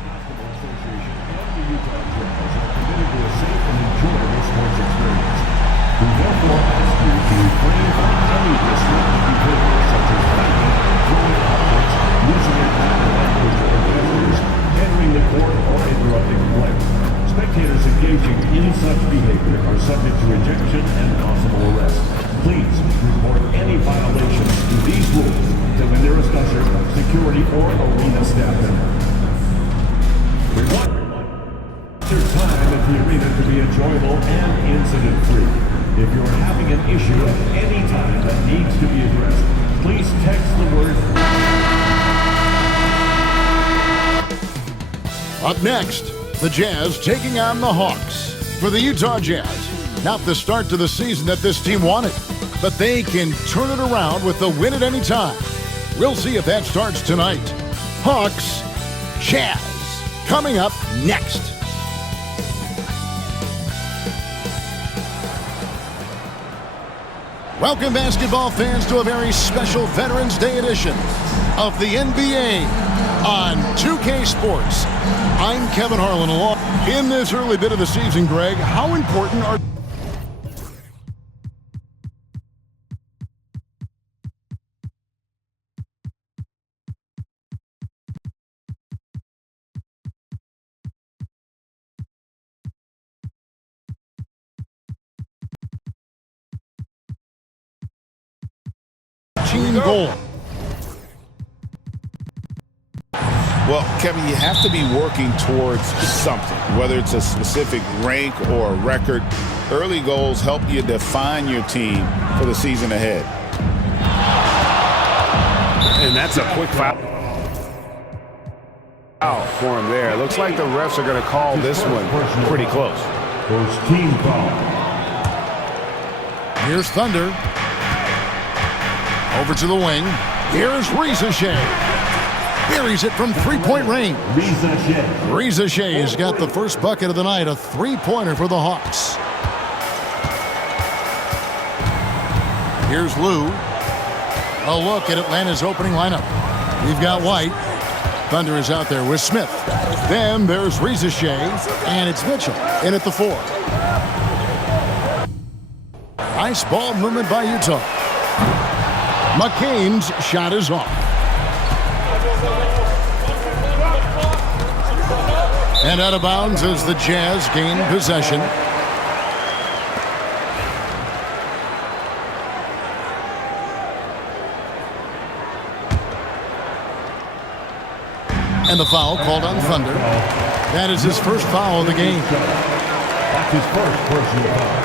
Basketball Association and the Utah Jazz are committed to a safe and enjoyable sports experience. We therefore ask you to refrain from any disruptive behavior such as fighting, throwing objects, using inappropriate language or gestures, entering the court, or interrupting play. Spectators engaging in such behavior are subject to ejection and possible arrest. Please report any violations to these rules to the nearest usher, security, or arena staff member. We want your time at the arena to be enjoyable and incident-free. If you're having an issue at any time that needs to be addressed, please text the word. Up next, the Jazz taking on the Hawks. For the Utah Jazz, not the start to the season that this team wanted, but they can turn it around with the win at any time. We'll see if that starts tonight. Hawks, Jazz, coming up next. Welcome, basketball fans, to a very special Veterans Day edition of the NBA on 2K Sports. I'm Kevin Harlan. Along in this early bit of the season, Greg, how important are team goal? Well, Kevin, you have to be working towards something, whether it's a specific rank or a record. Early goals help you define your team for the season ahead. And that's a quick foul for him there. Looks like the refs are going to call this one pretty close. First team foul. Here's Thunder. Over to the wing. Here's Reza Shea. Buries it from three-point range. Reza Shea's got the first bucket of the night, a three-pointer for the Hawks. Here's Lou. A look at Atlanta's opening lineup. We've got White. Thunder is out there with Smith. Then there's Reza Shea, and it's Mitchell in at the 4. Nice ball movement by Utah. McCain's shot is off. And out of bounds as the Jazz gain possession. And the foul called on Thunder. That is his first foul of the game. That's his first personal foul.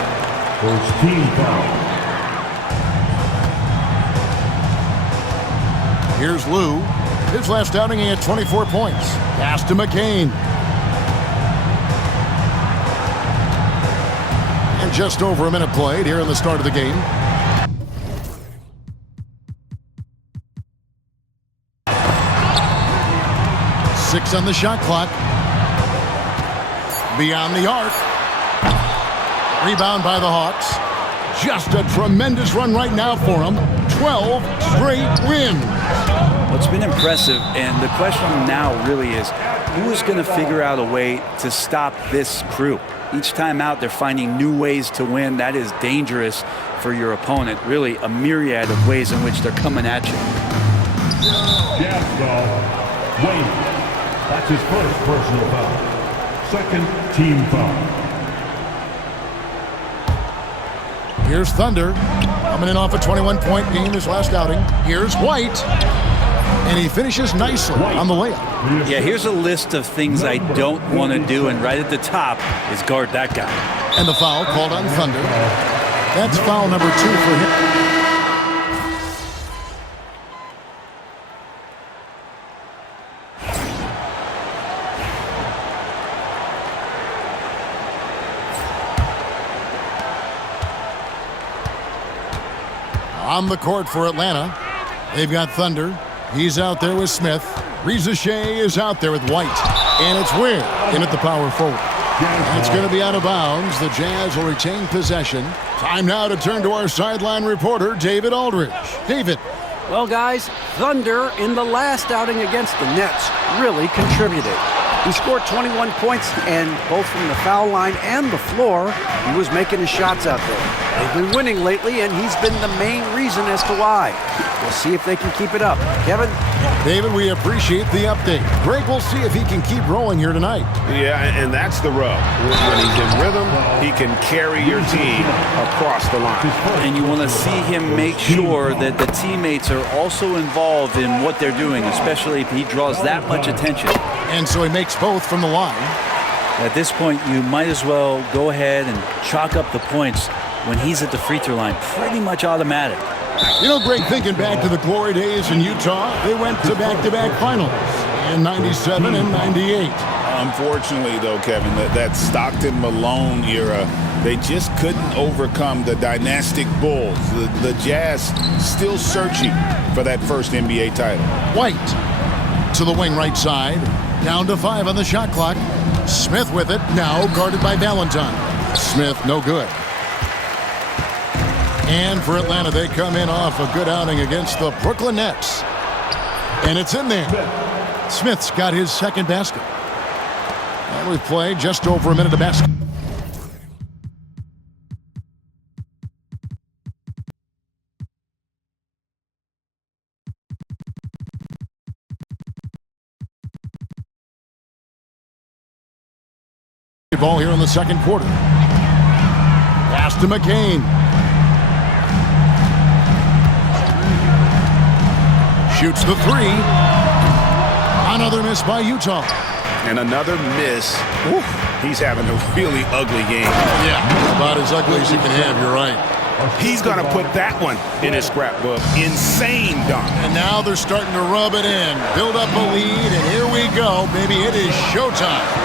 First team foul. Here's Lou. His last outing, he had 24 points. Pass to McCain. And just over a minute played here in the start of the game. Six on the shot clock. Beyond the arc. Rebound by the Hawks. Just a tremendous run right now for them. 12 straight wins. Well, it's been impressive, and the question now really is, who is going to figure out a way to stop this crew? Each time out, they're finding new ways to win. That is dangerous for your opponent. Really, a myriad of ways in which they're coming at you. Jazz foul. Wayne. That's his first personal foul. Second team foul. Here's Thunder, coming in off a 21-point game his last outing. Here's White, and he finishes nicely on the layup. Yeah, here's a list of things I don't want to do, and right at the top is guard that guy. And the foul called on Thunder. That's foul number 2 for him. On the court for Atlanta, they've got Thunder. He's out there with Smith. Reza Shea is out there with White. And it's Weir in at the power forward. And it's going to be out of bounds. The Jazz will retain possession. Time now to turn to our sideline reporter, David Aldridge. David. Well, guys, Thunder in the last outing against the Nets really contributed. He scored 21 points, and both from the foul line and the floor, he was making his shots out there. They've been winning lately, and he's been the main reason as to why. We'll see if they can keep it up. Kevin? David, we appreciate the update. Greg, we'll see if he can keep rolling here tonight. Yeah, and that's the rub. When he's in rhythm, he can carry your team across the line. And you want to see him make sure that the teammates are also involved in what they're doing, especially if he draws that much attention. And so he makes both from the line. At this point, you might as well go ahead and chalk up the points when he's at the free throw line. Pretty much automatic. You know, Greg, thinking back to the glory days in Utah, they went to back-to-back finals in 97 and 98. Unfortunately, though, Kevin, that Stockton-Malone era, they just couldn't overcome the dynastic Bulls. The Jazz still searching for that first NBA title. White to the wing right side. Down to 5 on the shot clock. Smith with it, now guarded by Valentine. Smith, no good. And for Atlanta, they come in off a good outing against the Brooklyn Nets. And it's in there. Smith's got his second basket. And we've played just over a minute of basket. Ball here in the second quarter. Pass to McCain. Shoots the three. Another miss by Utah. And another miss. Oof, he's having a really ugly game. Yeah, about as ugly as you can have, you're right. He's going to put that one in his scrapbook. Insane dunk. And now they're starting to rub it in. Build up a lead, and here we go, baby. It is showtime.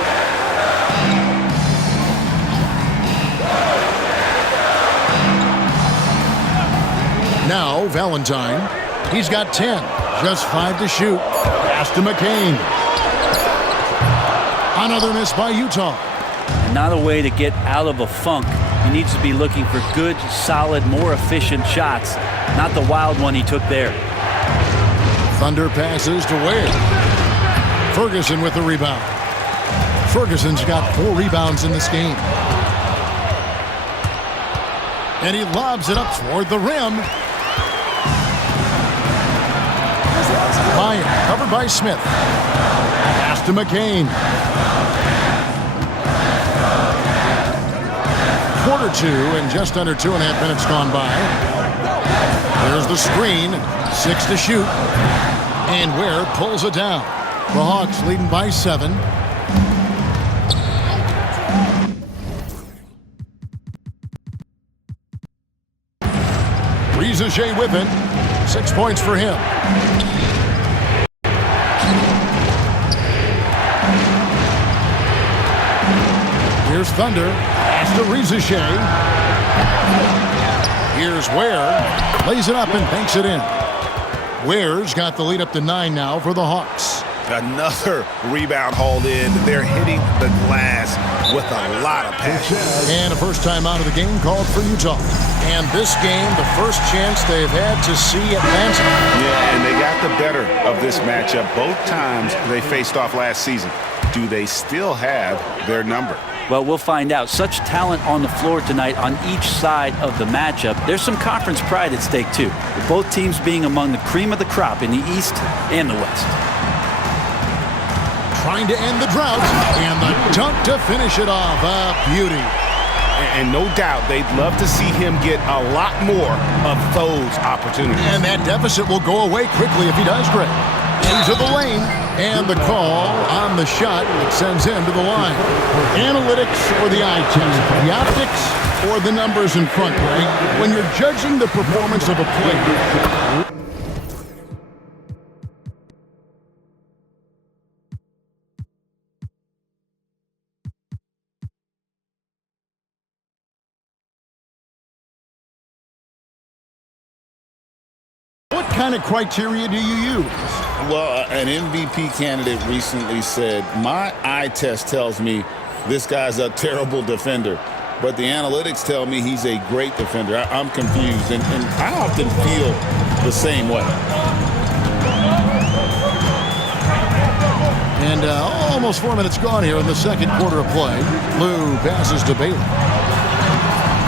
Now, Valentine. He's got 10. Just 5 to shoot. Pass to McCain. Another miss by Utah. Not a way to get out of a funk. He needs to be looking for good, solid, more efficient shots. Not the wild one he took there. Thunder passes to Ware. Ferguson with the rebound. Ferguson's got 4 rebounds in this game. And he lobs it up toward the rim. Bryant, covered by Smith. Pass to McCain. Quarter 2 and just under 2.5 minutes gone by. There's the screen. 6 to shoot. And Ware pulls it down. The Hawks leading by 7. Riza with it. 6 points for him. Here's Thunder. Pass to Riza. Here's Ware. Lays it up and banks it in. Ware's got the lead up to 9 now for the Hawks. Another rebound hauled in. They're hitting the glass with a lot of passion. And a first time out of the game called for Utah. And this game, the first chance they've had to see Atlanta. Yeah, and they got the better of this matchup both times they faced off last season. Do they still have their number? Well, we'll find out. Such talent on the floor tonight on each side of the matchup. There's some conference pride at stake, too, with both teams being among the cream of the crop in the East and the West. Trying to end the drought, and the dunk to finish it off. A beauty. And no doubt they'd love to see him get a lot more of those opportunities. And that deficit will go away quickly if he does, Greg. Into the lane, and the call on the shot that sends him to the line. Analytics or the eye test, the optics or the numbers in front, Greg. When you're judging the performance of a player. What kind of criteria do you use? Well, an MVP candidate recently said, my eye test tells me this guy's a terrible defender, but the analytics tell me he's a great defender. I'm confused, and I often feel the same way. And Almost 4 minutes gone here in the second quarter of play. Lou passes to Bailey.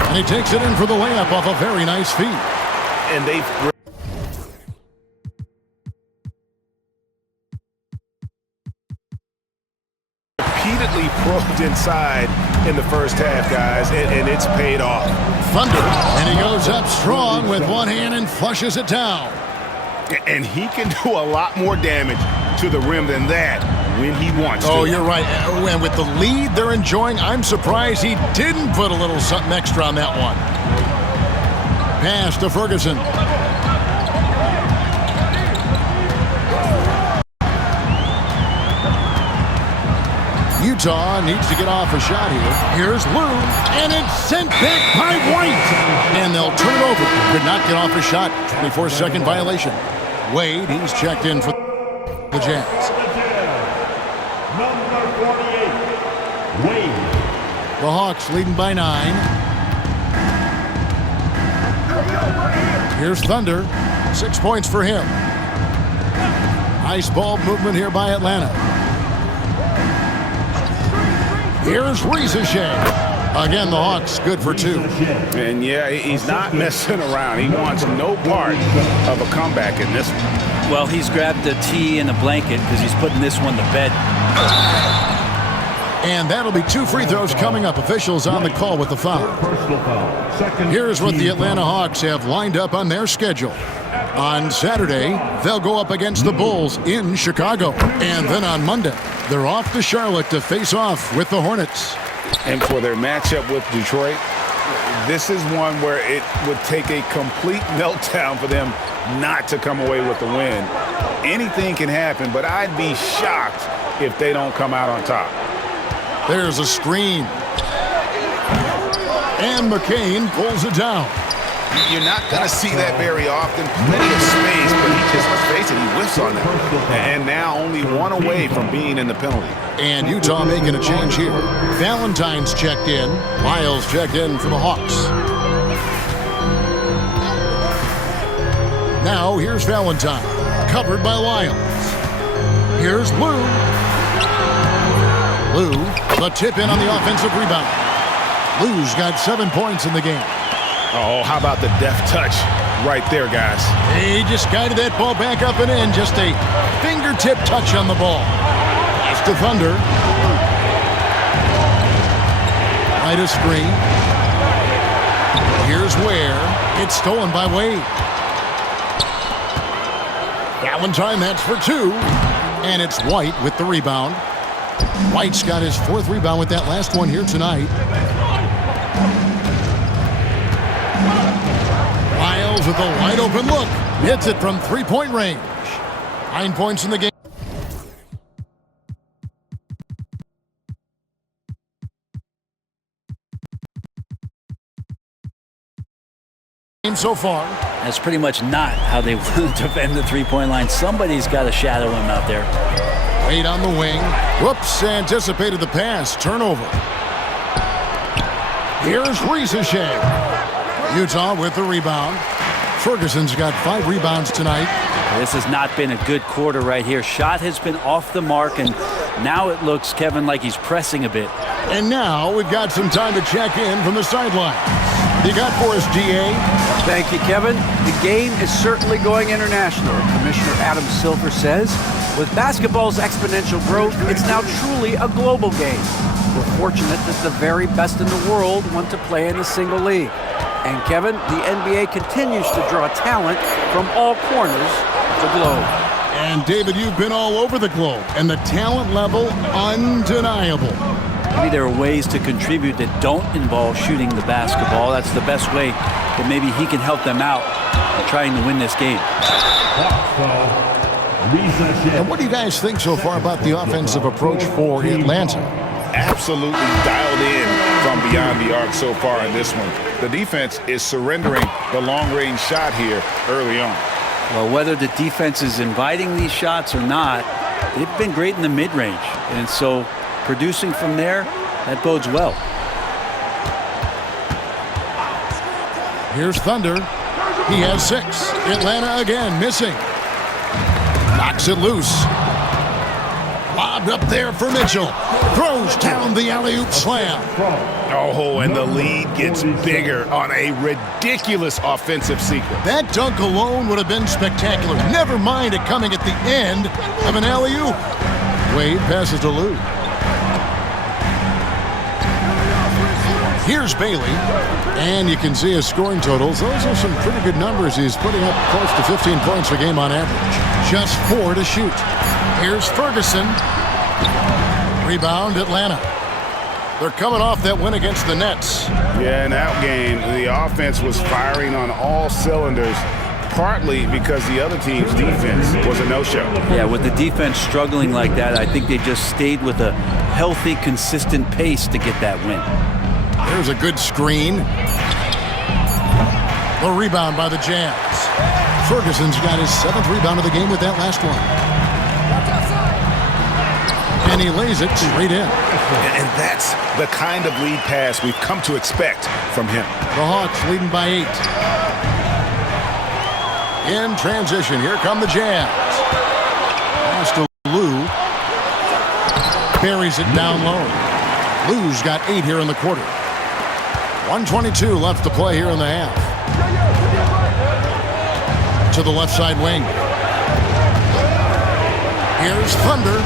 And he takes it in for the layup off a very nice feed. And they've repeatedly probed inside in the first half, guys, and it's paid off. Thunder, and he goes up strong with one hand and flushes it down. And he can do a lot more damage to the rim than that when he wants to. Oh, you're right. And with the lead they're enjoying, I'm surprised he didn't put a little something extra on that one. Pass to Ferguson. Utah needs to get off a shot here. Here's Lou, and it's sent back by White. And they'll turn it over. Could not get off a shot. 24-second violation. Wade, he's checked in for the Jazz. Number 48, Wade. The Hawks leading by 9. Here's Thunder. 6 points for him. Nice ball movement here by Atlanta. Here's Riza-Shea. Again, the Hawks good for 2. And yeah, he's not messing around. He wants no part of a comeback in this one. Well, he's grabbed a tee and a blanket because he's putting this one to bed. And that'll be 2 free throws coming up. Officials on the call with the foul. Personal foul. Second Here's what the team Atlanta Hawks have lined up on their schedule. On Saturday, they'll go up against the Bulls in Chicago. And then on Monday, they're off to Charlotte to face off with the Hornets. And for their matchup with Detroit, this is one where it would take a complete meltdown for them not to come away with the win. Anything can happen, but I'd be shocked if they don't come out on top. There's a screen. And McCain pulls it down. You're not going to see that very often. Plenty of space, but he just, let's face it, he whiffs on that. And now only one away from being in the penalty. And Utah making a change here. Valentine's checked in. Lyles checked in for the Hawks. Now here's Valentine, covered by Lyles. Here's Lou. Lou, the tip in on the offensive rebound. Lou's got 7 points in the game. Oh, how about the deft touch right there, guys? He just guided that ball back up and in. Just a fingertip touch on the ball. Pass to Thunder. Right a screen. Here's Ware. It's stolen by Wade. Valentine, that's for 2. And it's White with the rebound. White's got his 4th rebound with that last one here tonight. Lyles with a wide open look. Hits it from 3-point range. 9 points in the game. So far. That's pretty much not how they want to defend the three-point line. Somebody's got to shadow him out there. Wade on the wing. Whoops, anticipated the pass. Turnover. Here's Riza-Shea. Utah with the rebound. Ferguson's got 5 rebounds tonight. This has not been a good quarter right here. Shot has been off the mark, and now it looks, Kevin, like he's pressing a bit. And now we've got some time to check in from the sideline. You got for us, DA? Thank you, Kevin. The game is certainly going international. Commissioner Adam Silver says, with basketball's exponential growth, it's now truly a global game. We're fortunate that the very best in the world want to play in a single league. And Kevin, the NBA continues to draw talent from all corners of the globe. And David, you've been all over the globe, and the talent level undeniable. Maybe there are ways to contribute that don't involve shooting the basketball. That's the best way that maybe he can help them out in trying to win this game. And what do you guys think so far about the offensive approach for Atlanta? Absolutely dialed in from beyond the arc so far in this one. The defense is surrendering the long-range shot here early on. Well, whether the defense is inviting these shots or not, they've been great in the mid-range. And so producing from there, that bodes well. Here's Thunder. He has 6. Atlanta again missing. Knocks it loose. lobbed up there for Mitchell. Throws down the alley-oop slam. Oh, and the lead gets bigger on a ridiculous offensive sequence. That dunk alone would have been spectacular. Never mind it coming at the end of an alley-oop. Wade passes to Lou. Here's Bailey, and you can see his scoring totals. Those are some pretty good numbers. He's putting up close to 15 points a game on average. Just 4 to shoot. Here's Ferguson. Rebound, Atlanta. They're coming off that win against the Nets. Yeah, in that game, the offense was firing on all cylinders, partly because the other team's defense was a no-show. Yeah, with the defense struggling like that, I think they just stayed with a healthy, consistent pace to get that win. There's a good screen. The rebound by the Jazz. Ferguson's got his 7th rebound of the game with that last one. And he lays it straight in. And that's the kind of lead pass we've come to expect from him. The Hawks leading by 8. In transition, here come the Jazz. Pass to Lou. Buries it down low. Lou's got 8 here in the quarter. 1:22 left to play here in the half. To the left side wing. Here's Thunder.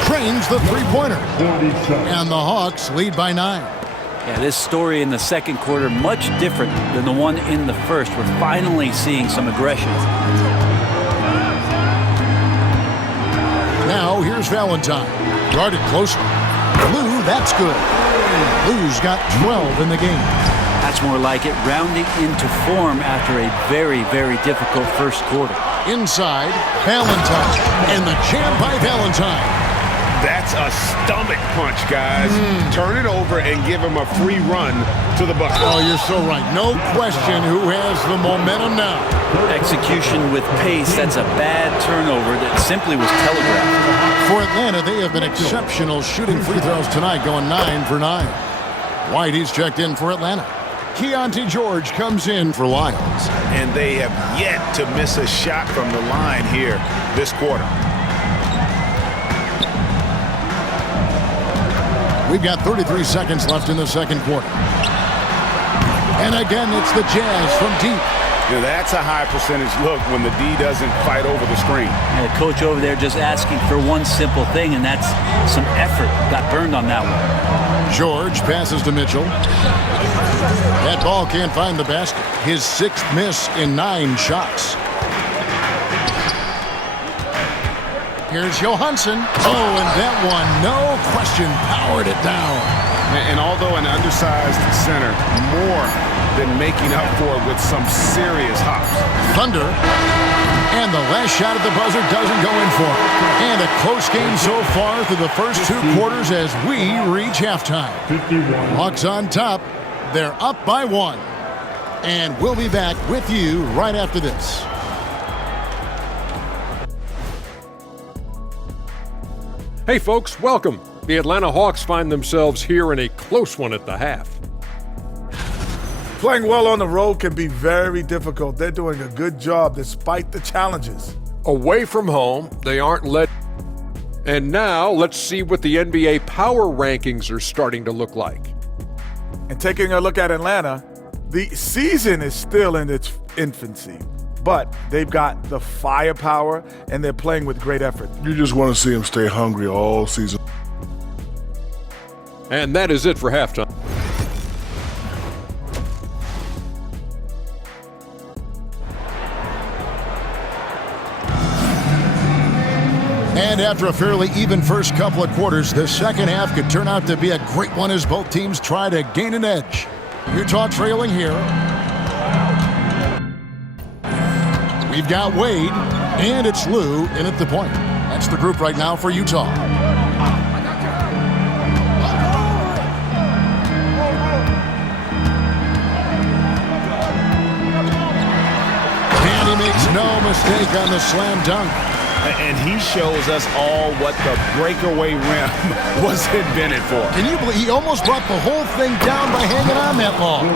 Cranes the three-pointer. And the Hawks lead by 9. Yeah, this story in the second quarter, much different than the one in the first. We're finally seeing some aggression. Now here's Valentine. Guarded closely. Lou, that's good. Lou's got 12 in the game. That's more like it, rounding into form after a very, very difficult first quarter. Inside, Valentine. And the jam by Valentine. That's a stomach punch, guys. Turn it over and give him a free run to the bucket. Oh, you're so right. No question who has the momentum now. Execution with pace, that's a bad turnover that simply was telegraphed. For Atlanta, they have been exceptional shooting free throws tonight, going 9 for 9. White, he's checked in for Atlanta. Keontae George comes in for Lyons. And they have yet to miss a shot from the line here this quarter. We've got 33 seconds left in the second quarter. And again, it's the Jazz from deep. Yeah, that's a high percentage look when the D doesn't fight over the screen. And the coach over there just asking for one simple thing, and that's some effort. Got burned on that one. George passes to Mitchell. That ball can't find the basket. His 6th miss in 9 shots. Here's Johansson. Oh, and that one, no question, powered it down. And although an undersized center, more than making up for it with some serious hops. Thunder. And the last shot at the buzzer doesn't go in for it. And a close game so far through the first 2 quarters as we reach halftime. Hawks on top. They're up by 1. And we'll be back with you right after this. Hey folks, welcome. The Atlanta Hawks find themselves here in a close one at the half. Playing well on the road can be very difficult. They're doing a good job despite the challenges. Away from home, they aren't led. And now let's see what the NBA power rankings are starting to look like. And taking a look at Atlanta, the season is still in its infancy, but they've got the firepower and they're playing with great effort. You just want to see them stay hungry all season. And that is it for halftime. And after a fairly even first couple of quarters, the second half could turn out to be a great one as both teams try to gain an edge. Utah trailing here. We've got Wade, and it's Lou in at the point. That's the group right now for Utah. And he makes no mistake on the slam dunk. And he shows us all what the breakaway rim was invented for. Can you believe he almost brought the whole thing down by hanging on that long?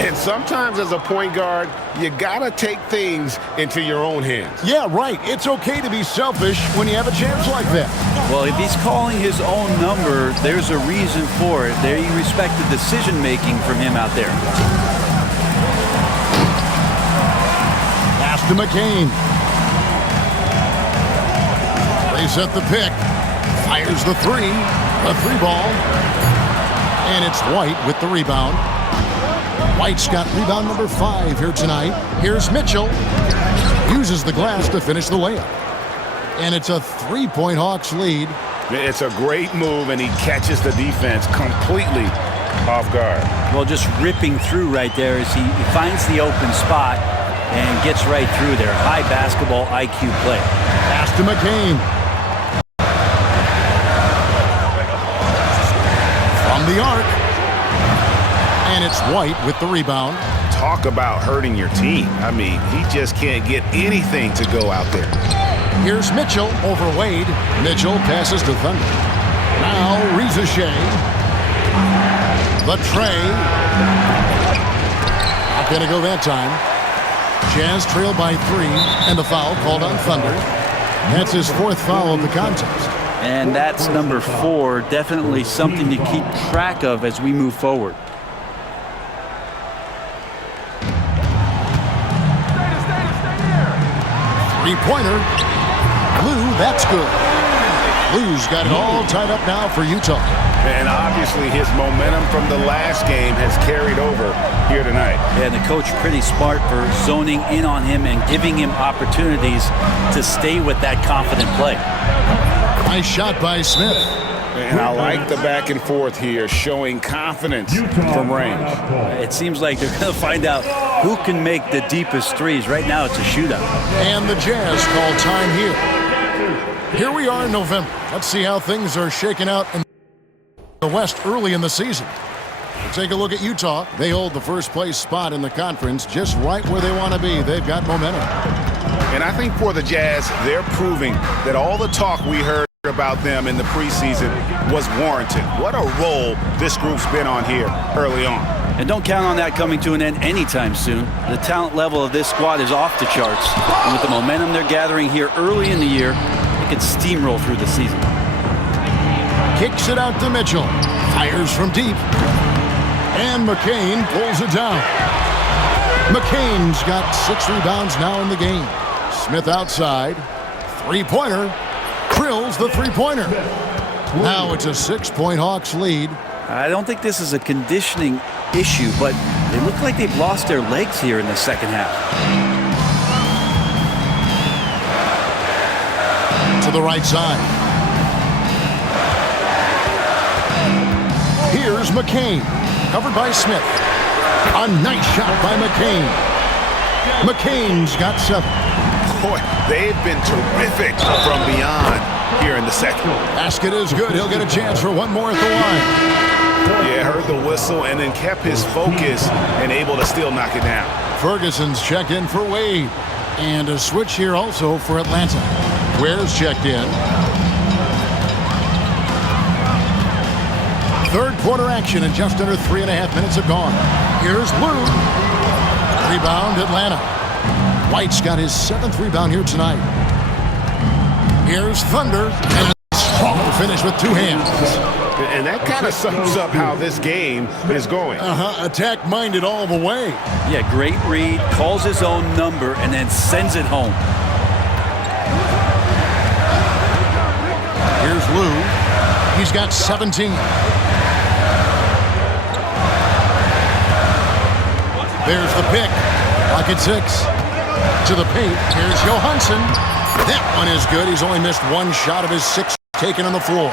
And sometimes as a point guard, you gotta take things into your own hands. Yeah, right. It's okay to be selfish when you have a chance like that. Well, if he's calling his own number, there's a reason for it. They respect the decision-making from him out there. Pass to McCain. They set the pick. Fires the three. A three ball. And it's White with the rebound. White's got rebound number 5 here tonight. Here's Mitchell. Uses the glass to finish the layup. And it's a 3-point Hawks lead. It's a great move, and he catches the defense completely off guard. Well, just ripping through right there as he finds the open spot and gets right through there. High basketball IQ play. Pass to McCain. From the arc. And it's White with the rebound. Talk about hurting your team. I mean, he just can't get anything to go out there. Here's Mitchell over Wade. Mitchell passes to Thunder. Now Reza Shea. The tray. Not going to go that time. Jazz trailed by 3, and the foul called on Thunder. That's his 4th foul of the contest. And that's number 4. Definitely something to keep track of as we move forward. Three-pointer. Lou, that's good. Lou's got it all tied up now for Utah. And obviously his momentum from the last game has carried over here tonight. Yeah, and the coach pretty smart for zoning in on him and giving him opportunities to stay with that confident play. Nice shot by Smith. And I like the back and forth here, showing confidence from range. It seems like they're going to find out who can make the deepest threes. Right now it's a shootout. And the Jazz call time here. Here we are in November. Let's see how things are shaking out in the West early in the season. We'll take a look at Utah. They hold the first place spot in the conference just right where they want to be. They've got momentum. And I think for the Jazz, they're proving that all the talk we heard about them in the preseason was warranted. What a role this group's been on here early on. And don't count on that coming to an end anytime soon. The talent level of this squad is off the charts. And with the momentum they're gathering here early in the year, they could steamroll through the season. Kicks it out to Mitchell. Fires from deep. And McCain pulls it down. McCain's got 6 rebounds now in the game. Smith outside. Three-pointer. Drills the three-pointer. Now it's a 6-point Hawks lead. I don't think this is a conditioning issue, but they look like they've lost their legs here in the second half. To the right side. Here's McCain. Covered by Smith. A nice shot by McCain. McCain's got 7. Boy, they've been terrific from beyond here in the second. Basket is good. He'll get a chance for one more at the line. Yeah, heard the whistle and then kept his focus and able to still knock it down. Ferguson's checked in for Wade. And a switch here also for Atlanta. Ware's checked in. Third quarter action and just under 3.5 minutes have gone. Here's Lou. Rebound Atlanta. White's got his 7th rebound here tonight. Here's Thunder. And a strong finish with 2 hands. And that kind of sums up how this game is going. Attack-minded all the way. Yeah, great read, calls his own number, and then sends it home. Here's Lou. He's got 17. There's the pick. Pocket 6. To the paint. Here's Johansson. That one is good. He's only missed 1 shot of his 6 taken on the floor.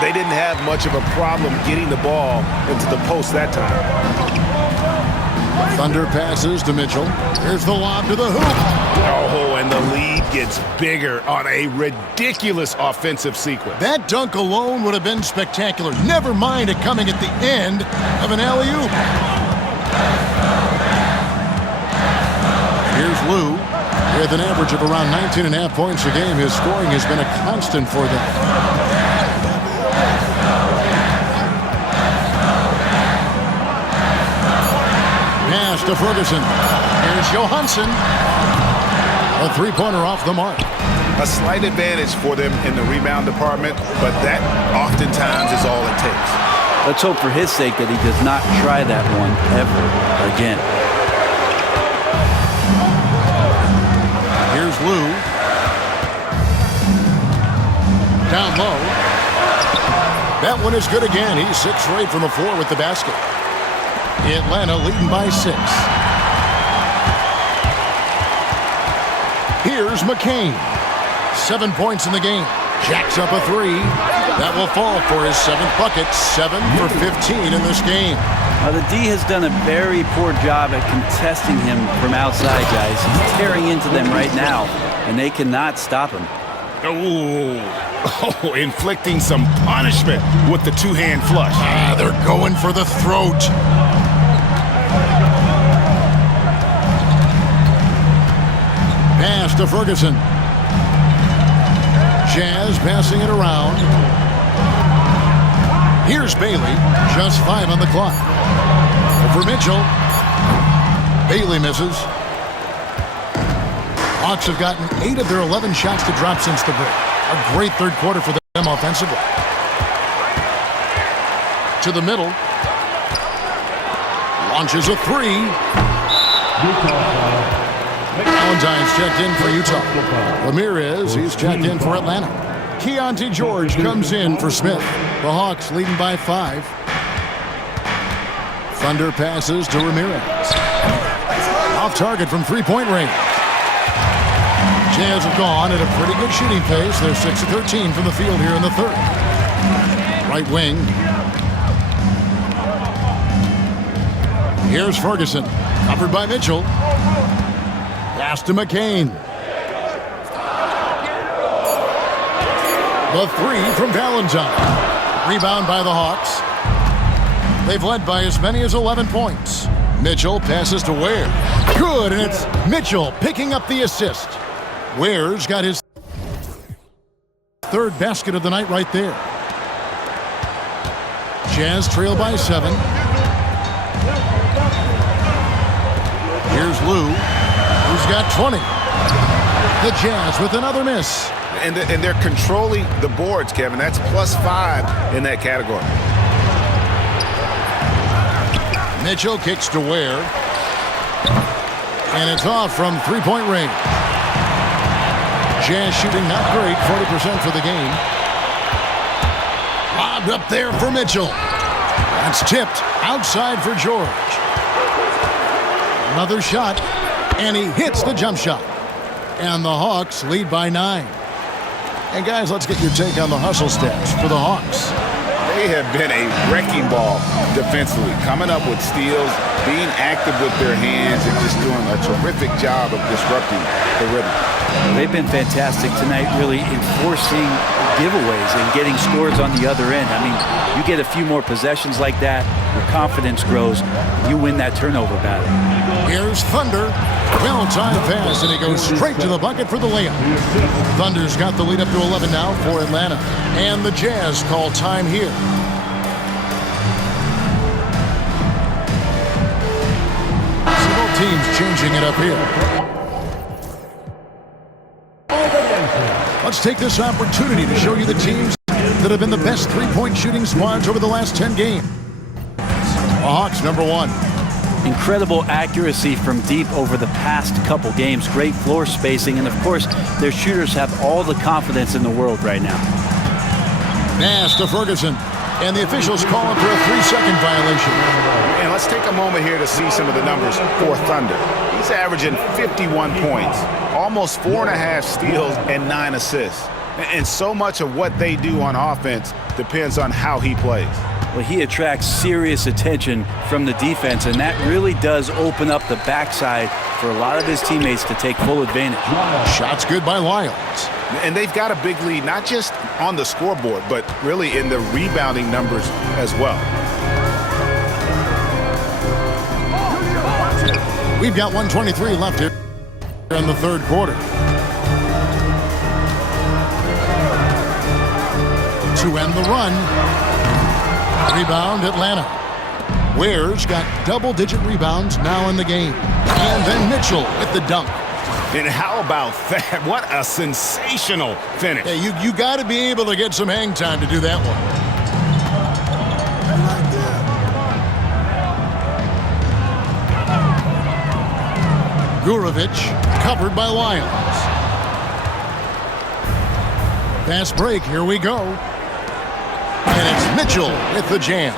They didn't have much of a problem getting the ball into the post that time. Thunder passes to Mitchell. Here's the lob to the hoop. Oh, and the lead gets bigger on a ridiculous offensive sequence. That dunk alone would have been spectacular. Never mind it coming at the end of an alley-oop. Here's Lou. With an average of around 19.5 points a game, his scoring has been a constant for them. Pass to Ferguson. Here's Johansson. A three-pointer off the mark. A slight advantage for them in the rebound department, but that oftentimes is all it takes. Let's hope for his sake that he does not try that one ever again. Here's Lou. Down low. That one is good again. He's 6 for 8 from the floor with the basket. Atlanta leading by 6. Here's McCain. 7 points in the game. Jacks up a 3. That will fall for his 7th bucket. 7 for 15 in this game. The D has done a very poor job at contesting him from outside, guys. He's tearing into them right now, and they cannot stop him. Oh, inflicting some punishment with the two-hand flush. They're going for the throat. Pass to Ferguson. Jazz passing it around. Here's Bailey. Just 5 on the clock. Over Mitchell. Bailey misses. Hawks have gotten 8 of their 11 shots to drop since the break. A great third quarter for them offensively. To the middle. Launches a 3. Valentine's checked in for Utah. Ramirez, he's checked in for Atlanta. Keontae George comes in for Smith. The Hawks leading by 5. Thunder passes to Ramirez. Off target from three-point range. Jazz have gone at a pretty good shooting pace. They're 6 of 13 from the field here in the third. Right wing. Here's Ferguson. Covered by Mitchell. Pass to McCain. The 3 from Valentine. Rebound by the Hawks. They've led by as many as 11 points. Mitchell passes to Ware. Good, and it's Mitchell picking up the assist. Ware's got his 3rd basket of the night right there. Jazz trail by 7. Here's Lou, who's got 20. The Jazz with another miss. And they're controlling the boards, Kevin. That's +5 in that category. Mitchell kicks to Ware. And it's off from three-point range. Jazz shooting not great, 40% for the game. Lobbed up there for Mitchell. That's tipped outside for George. Another shot, and he hits the jump shot. And the Hawks lead by 9. And guys, let's get your take on the hustle stats for the Hawks. They have been a wrecking ball defensively, coming up with steals, being active with their hands, and just doing a terrific job of disrupting the rhythm. They've been fantastic tonight, really enforcing giveaways and getting scores on the other end. I mean, you get a few more possessions like that, your confidence grows, you win that turnover battle. Here's Thunder. Well-timed pass, and he goes straight to the bucket for the layup. Thunder's got the lead up to 11 now for Atlanta. And the Jazz call time here. So both teams changing it up here. Let's take this opportunity to show you the teams that have been the best three-point shooting squads over the last 10 games. The Hawks, number 1. Incredible accuracy from deep over the past couple games. Great floor spacing, and of course, their shooters have all the confidence in the world right now. Pass to Ferguson, and the officials call him for a 3-second violation. And let's take a moment here to see some of the numbers for Thunder. He's averaging 51 points, almost 4.5 steals and 9 assists. And so much of what they do on offense depends on how he plays. Well, he attracts serious attention from the defense, and that really does open up the backside for a lot of his teammates to take full advantage. Shots good by Lyles. And they've got a big lead, not just on the scoreboard, but really in the rebounding numbers as well. We've got 1:23 left here. in the third quarter. To end the run. Rebound, Atlanta. Ware's got double-digit rebounds now in the game. And then Mitchell with the dunk. And how about that? What a sensational finish. Hey, you got to be able to get some hang time to do that one. Gurovic covered by Lyons. Fast break, here we go. And it's Mitchell with the jam.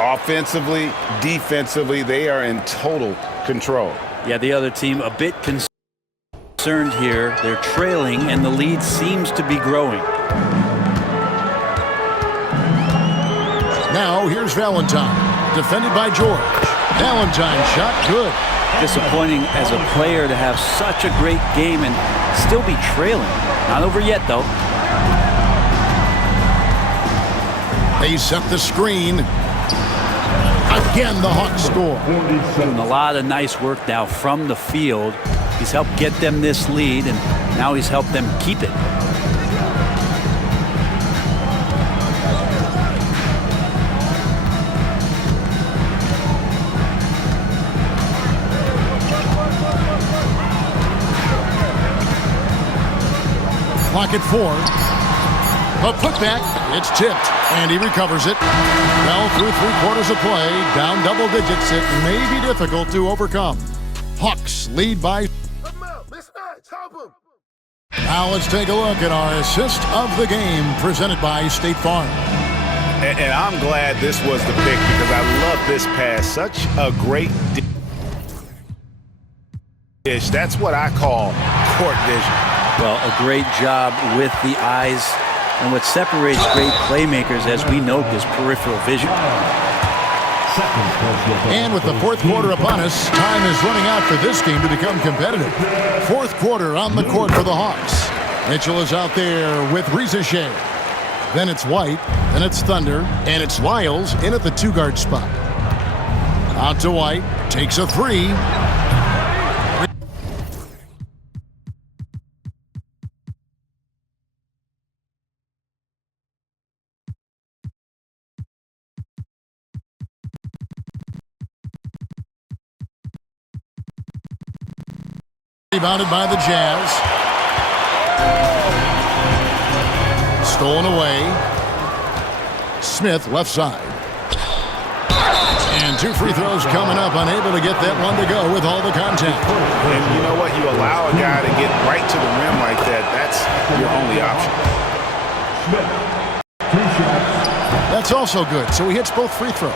Offensively, defensively, they are in total control. Yeah, the other team a bit concerned here. They're trailing, and the lead seems to be growing. Now here's Valentine, defended by George. Valentine shot good. Disappointing as a player to have such a great game and still be trailing. Not over yet, though. They set the screen. Again, the Hawks score. Doing a lot of nice work now from the field. He's helped get them this lead, and now he's helped them keep it. Clock at 4. A putback. It's tipped, and he recovers it. Well, through 3/4 of play, down double digits, it may be difficult to overcome. Hawks lead by. Now let's take a look at our assist of the game, presented by State Farm. And I'm glad this was the pick because I love this pass. Such a great dish. That's what I call court vision. Well, a great job with the eyes. And what separates great playmakers, as we note, is peripheral vision. And with the fourth quarter upon us, time is running out for this game to become competitive. Fourth quarter on the court for the Hawks. Mitchell is out there with Rizachet. Then it's White, then it's Thunder, and it's Lyles in at the 2-guard spot. Out to White, takes a 3. Rebounded by the Jazz. Stolen away. Smith left side. And 2 free throws coming up, unable to get that one to go with all the contact. And you know what? You allow a guy to get right to the rim like that, that's your only option. That's also good, so he hits both free throws.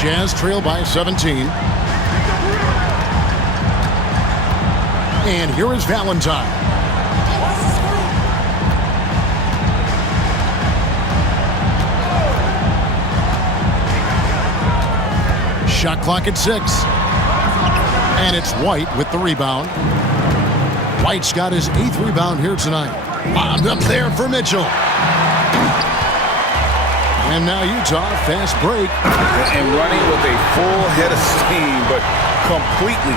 Jazz trail by 17. And here is Valentine. Shot clock at 6. And it's White with the rebound. White's got his 8th rebound here tonight. Bombed up there for Mitchell. And now Utah, fast break. And running with a full head of steam, but completely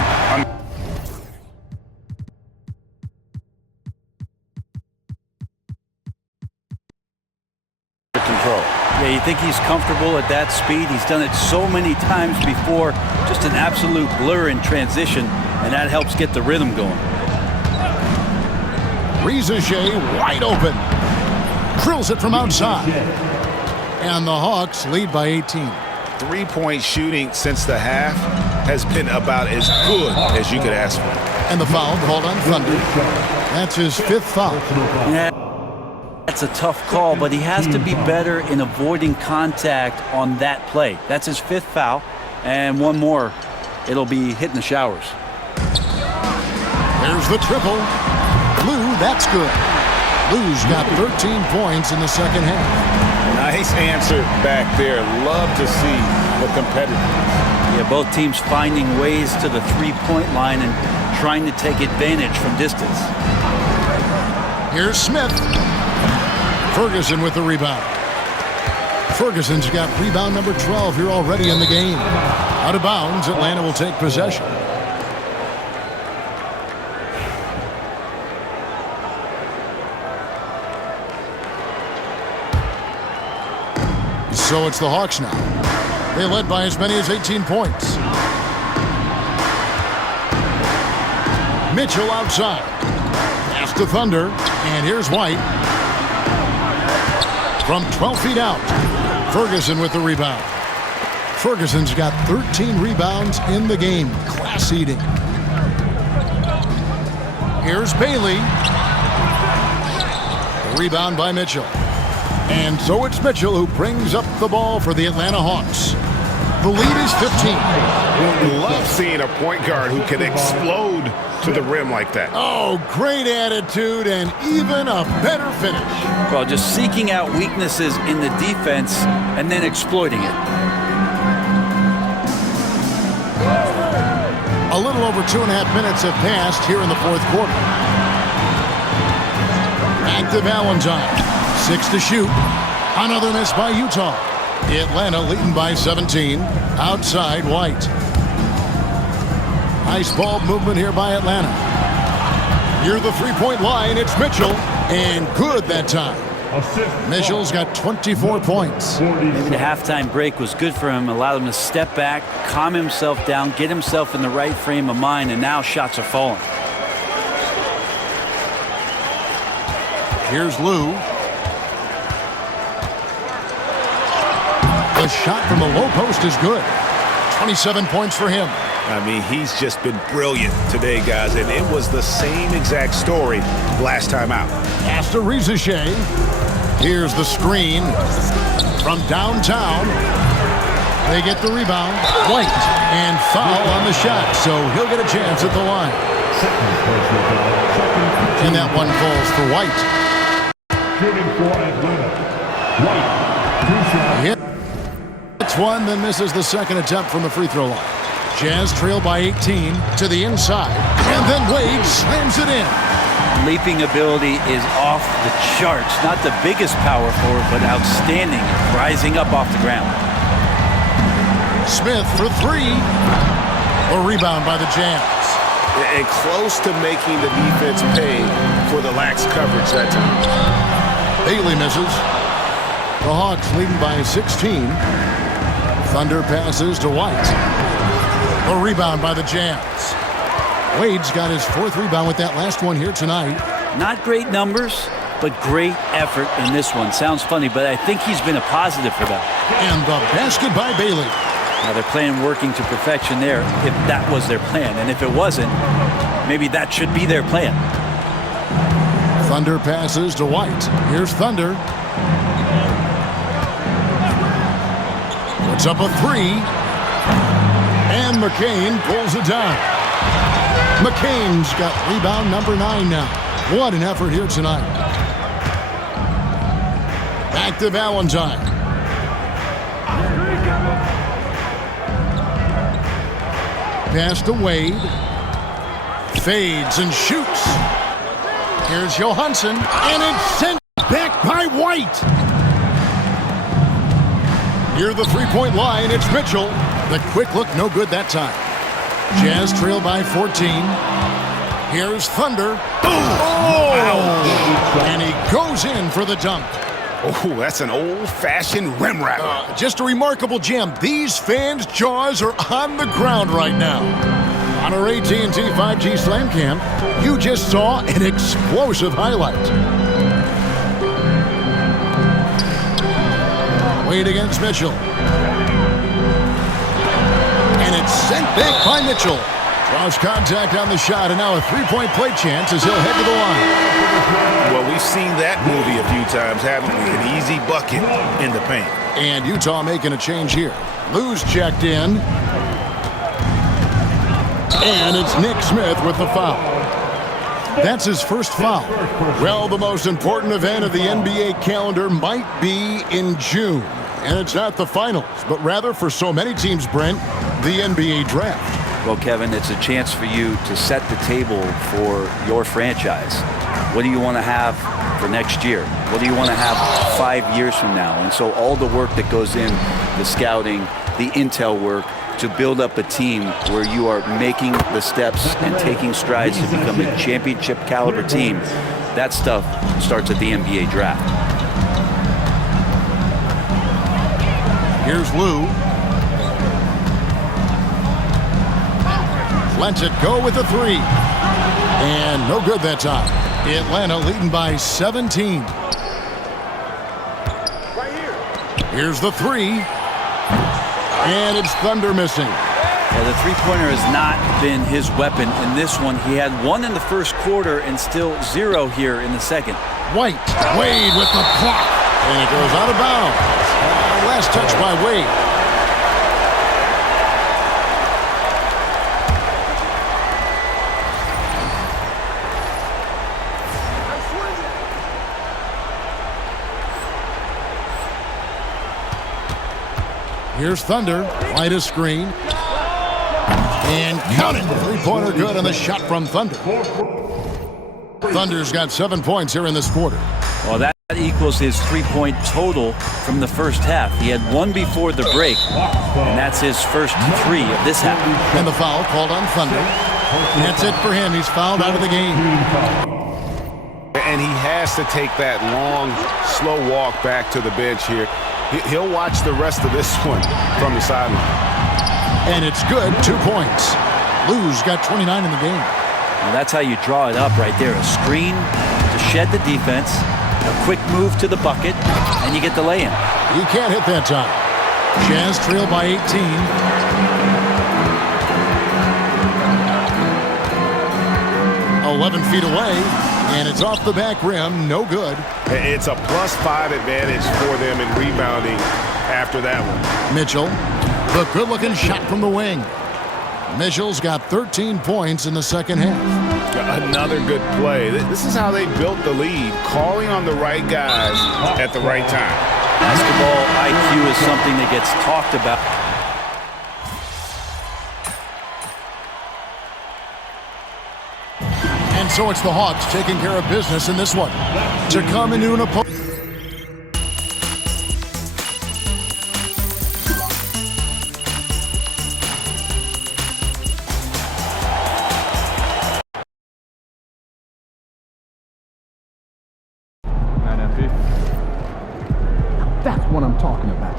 control. Yeah, you think he's comfortable at that speed. He's done it so many times before. Just an absolute blur in transition, and that helps get the rhythm going. Rizachet wide open. Drills it from outside. And the Hawks lead by 18. 3-point shooting since the half has been about as good as you could ask for. And the foul called on Thunder. That's his 5th foul. Yeah, that's a tough call, but he has to be better in avoiding contact on that play. That's his 5th foul, and one more, it'll be hitting the showers. There's the triple. Lou, that's good. Lou's got 13 points in the second half. Nice answer back there. Love to see the competitiveness. Yeah, both teams finding ways to the 3-point line and trying to take advantage from distance. Here's Smith. Ferguson with the rebound. Ferguson's got rebound number 12 here already in the game. Out of bounds, Atlanta will take possession. So it's the Hawks now. They led by as many as 18 points. Mitchell outside. Pass to Thunder. And here's White. From 12 feet out. Ferguson with the rebound. Ferguson's got 13 rebounds in the game. Class eating. Here's Bailey. Rebound by Mitchell. And so it's Mitchell who brings up the ball for the Atlanta Hawks. The lead is 15. Love seeing a point guard who can explode to the rim like that. Oh, great attitude and even a better finish. Well, just seeking out weaknesses in the defense and then exploiting it. A little over 2.5 minutes have passed here in the fourth quarter. Back to Valentine. 6 to shoot. Another miss by Utah. Atlanta leading by 17. Outside, White. Nice ball movement here by Atlanta. Near the three-point line, it's Mitchell. And good that time. Mitchell's got 24 points. Maybe the halftime break was good for him, allowed him to step back, calm himself down, get himself in the right frame of mind, and now shots are falling. Here's Lou. The shot from the low post is good. 27 points for him. I mean, he's just been brilliant today, guys, and it was the same exact story last time out. Pass to Rizachet. Here's the screen from downtown. They get the rebound. White and foul on the shot, so he'll get a chance at the line. And that one falls for White. Shooting for Atlanta. White. Hits one, then misses the second attempt from the free throw line. Jazz trail by 18 to the inside, and then Wade slams it in. Leaping ability is off the charts. Not the biggest power forward, but outstanding, rising up off the ground. Smith for three. A rebound by the Jazz. And close to making the defense pay for the lax coverage that time. Bailey misses. The Hawks leading by 16. Thunder passes to White. A rebound by the Jazz. Wade's got his fourth rebound with that last one here tonight. Not great numbers, but great effort in this one. Sounds funny, but I think he's been a positive for them. And the basket by Bailey. Now they're playing working to perfection there, if that was their plan. And if it wasn't, maybe that should be their plan. Thunder passes to White. Here's Thunder. Puts up a three. And McCain pulls it down. McCain's got rebound number 9 now. What an effort here tonight. Back to Valentine. Pass to Wade. Fades and shoots. Here's Johansson. And it's sent back by White. Near the three-point line, it's Mitchell. The quick look, no good that time. Jazz trail by 14. Here's Thunder. Boom! Oh! And he goes in for the dunk. Oh, that's an old-fashioned rim wrap. Just a remarkable jam. These fans' jaws are on the ground right now. On our AT&T 5G Slam Cam, you just saw an explosive highlight. Wade against Mitchell. And it's sent back by Mitchell. Draws contact on the shot, and now a three-point play chance as he'll head to the line. Well, we've seen that movie a few times, haven't we? An easy bucket in the paint. And Utah making a change here. Lou's checked in. And it's Nick Smith with the foul. That's his first foul. Well, the most important event of the NBA calendar might be in June. And it's not the finals, but rather for so many teams, Brent, the NBA draft. Well, Kevin, it's a chance for you to set the table for your franchise. What do you want to have for next year? What do you want to have 5 years from now? And so all the work that goes in, the scouting, the intel work, to build up a team where you are making the steps and taking strides to become a championship caliber team, that stuff starts at the NBA draft. Here's Lou. Lets it go with the three. And no good that time. Atlanta leading by 17. Here's the three. And it's Thunder missing. Yeah, the three-pointer has not been his weapon in this one. He had one in the first quarter and still 0 here in the second. White. Wade with the block. And it goes out of bounds. Last touch by Wade. Here's Thunder. Right a screen. And count it. Three-pointer good on the shot from Thunder. Thunder's got 7 points here in this quarter. Well, that equals his three-point total from the first half. He had one before the break, and that's his first 3 of this half. And the foul called on Thunder. That's it for him. He's fouled out of the game. And he has to take that long, slow walk back to the bench here. He'll watch the rest of this one from the sideline. And it's good. 2 points. Lou's got 29 in the game. Well, that's how you draw it up right there. A screen to shed the defense, a quick move to the bucket, and you get the lay-in. He can't hit that time. Jazz trail by 18. "11 feet away, and it's off the back rim. No good. It's a +5 advantage for them in rebounding after that one. Mitchell, the good-looking shot from the wing. Mitchell's got 13 points in the second half. Another good play. This is how they built the lead, calling on the right guys at the right time. Basketball IQ is something that gets talked about. And so it's the Hawks taking care of business in this one to come into an opponent. That's what I'm talking about.